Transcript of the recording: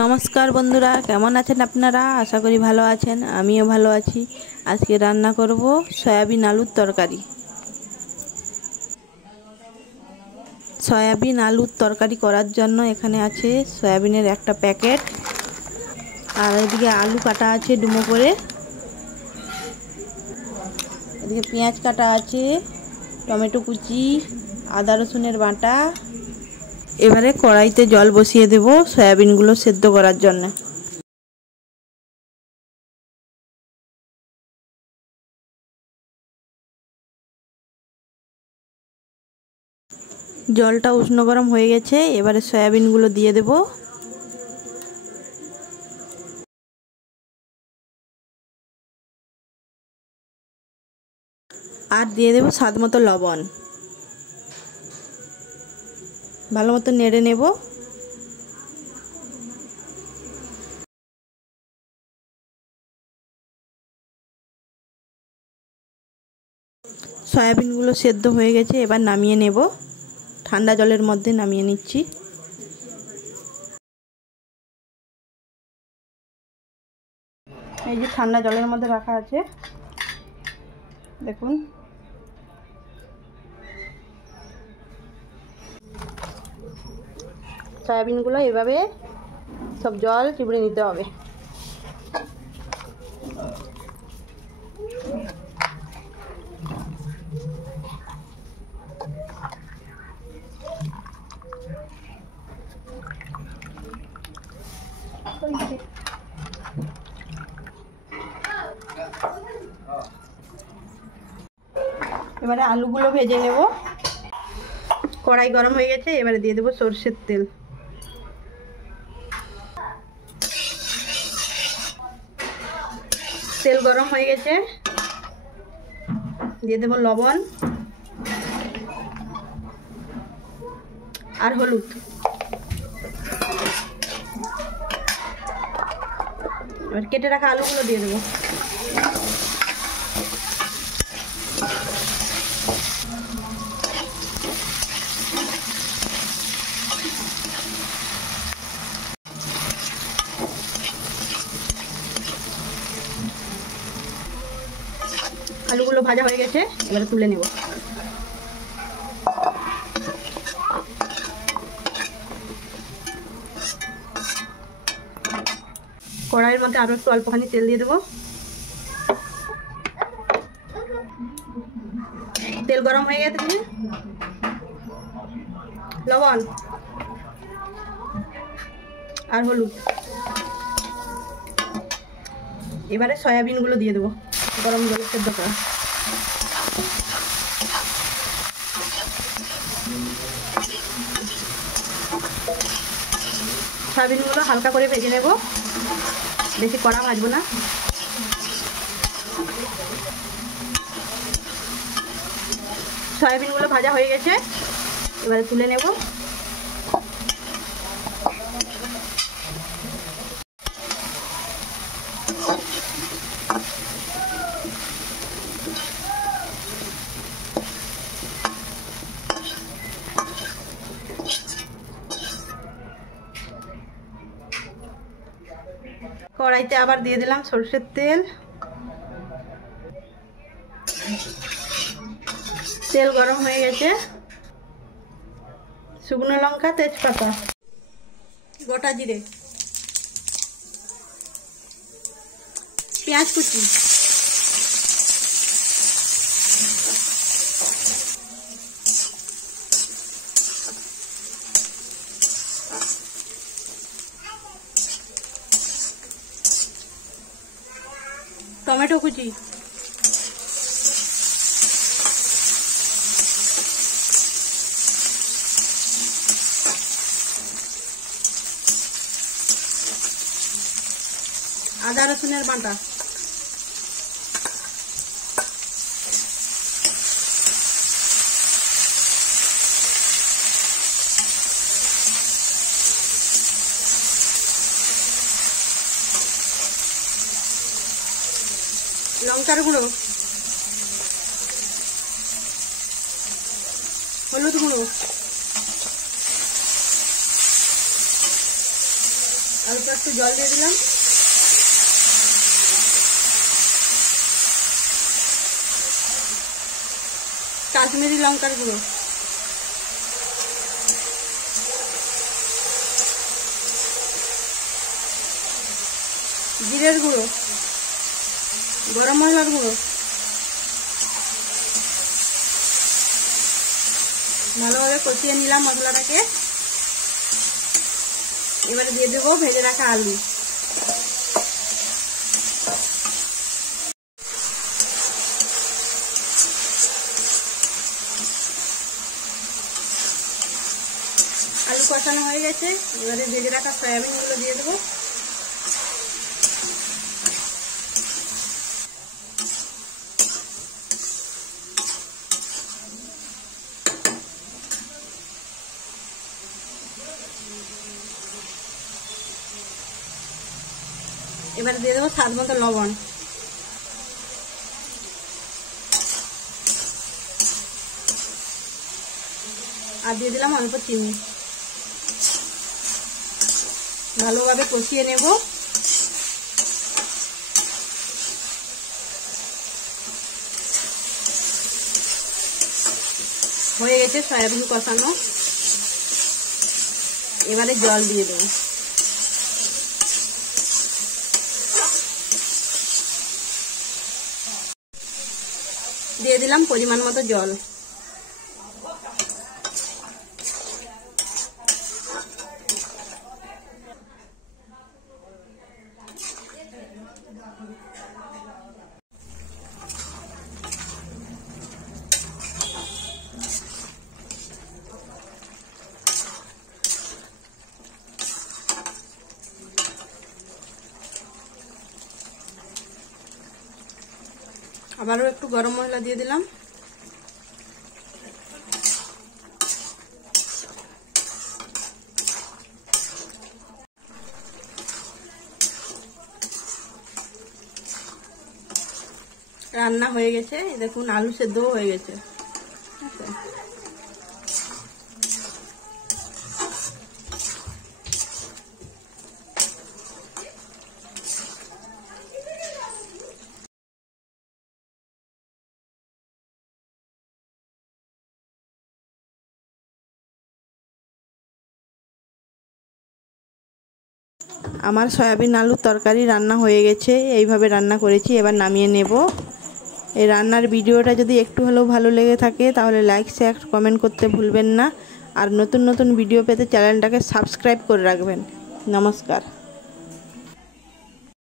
নমস্কার বন্ধুরা, কেমন আছেন আপনারা? আশা করি ভালো আছেন। আমিও ভালো আছি। আজকে রান্না করব সয়াবিন আলুর তরকারি। সয়াবিন আলুর তরকারি করার জন্য এখানে আছে সয়াবিনের একটা প্যাকেট, আর এদিকে আলু কাটা আছে ডুমো করে, এদিকে পেঁয়াজ কাটা আছে, টমেটো কুচি, আদা রসুনের বাটা। এবারে কড়াইতে জল বসিয়ে দেব সয়াবিনগুলো সেদ্ধ করার জন্য। জলটা উষ্ণ গরম হয়ে গেছে, এবারে সয়াবিনগুলো দিয়ে দেব। আর দিয়ে দেব স্বাদ মতো লবণ। ভালো মতো নেড়ে নেব। সয়াবিনগুলো সেদ্ধ হয়ে গেছে, এবার নামিয়ে নেব। ঠান্ডা জলের মধ্যে নামিয়ে নিচ্ছি। এই যে ঠান্ডা জলের মধ্যে রাখা আছে, দেখুন। সয়াবিনগুলো এভাবে সব জল চিবড়ে নিতে হবে। এবারে আলুগুলো ভেজে নেব। কড়াই গরম হয়ে গেছে, এবারে দিয়ে দেবো সরষের তেল। তেল গরম হয়ে গেছে, দিয়ে দেবো লবণ আর হলুদ। এবার কেটে রাখা আলুগুলো দিয়ে দেবো। আলুগুলো ভাজা হয়ে গেছে, এবারে তুলে নেব। কড়াইয়ের মধ্যে আরো একটু অল্পখানি তেল দিয়ে দেবো। তেল গরম হয়ে গেছে, লবণ আর হলুদ। এবারে সয়াবিনগুলো দিয়ে দেবো গরম জলে সেদ্ধ করা। সয়াবিনগুলো হালকা করে ভেজে নেব, বেশি কড়া ভাজবো না। সয়াবিনগুলো ভাজা হয়ে গেছে, এবারে তুলে নেব। কড়াইতে আবার দিয়ে দিলাম সরষের তেল। তেল গরম হয়ে গেছে, শুকনো লঙ্কা, তেজপাতা, গোটা জিরে, পেঁয়াজ কুচি, টমেটো কুচি, আদা রসুনের বাটা, লঙ্কার গুঁড়ো, হলুদ গুঁড়ো আলুতে একটু জল দিয়ে দিলাম। কাশ্মীরি লঙ্কার গুঁড়ো, জিরের গুঁড়ো, গরম মশলার গুঁড়ো, ভালোভাবে কষিয়ে নিলাম মশলাটাকে। এবারে দিয়ে দেবো ভেজে রাখা আলু। আলু কষানো হয়ে গেছে, এবারে ভেজে রাখা সয়াবিনগুলো দিয়ে দেবো। এবারে দিয়ে দেবো স্বাদ মতো লবণ। আর দিয়ে দিলাম অল্প চিনি। ভালোভাবে কষিয়ে নেব। হয়ে গেছে সয়াবিন কষানো, এবারে জল দিয়ে দেবো। দিয়ে দিলাম পরিমাণ মতো জল। আবারও একটু গরম মশলা দিয়ে দিলাম। রান্না হয়ে গেছে, দেখুন আলু সেদ্ধও হয়ে গেছে। আমার সয়াবিন আলুর তরকারি রান্না হয়ে গেছে, এইভাবে রান্না করেছি। এবার নামিয়ে নেব। এই রান্নার ভিডিওটা যদি একটু হলেও ভালো লেগে থাকে তাহলে লাইক, শেয়ার, কমেন্ট করতে ভুলবেন না। আর নতুন নতুন ভিডিও পেতে চ্যানেলটাকে সাবস্ক্রাইব করে রাখবেন। নমস্কার।